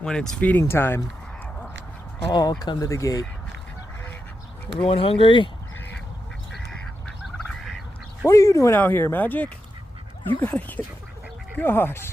when it's feeding time, all come to the gate. Everyone hungry? What are you doing out here, Magic? You gotta get... Gosh.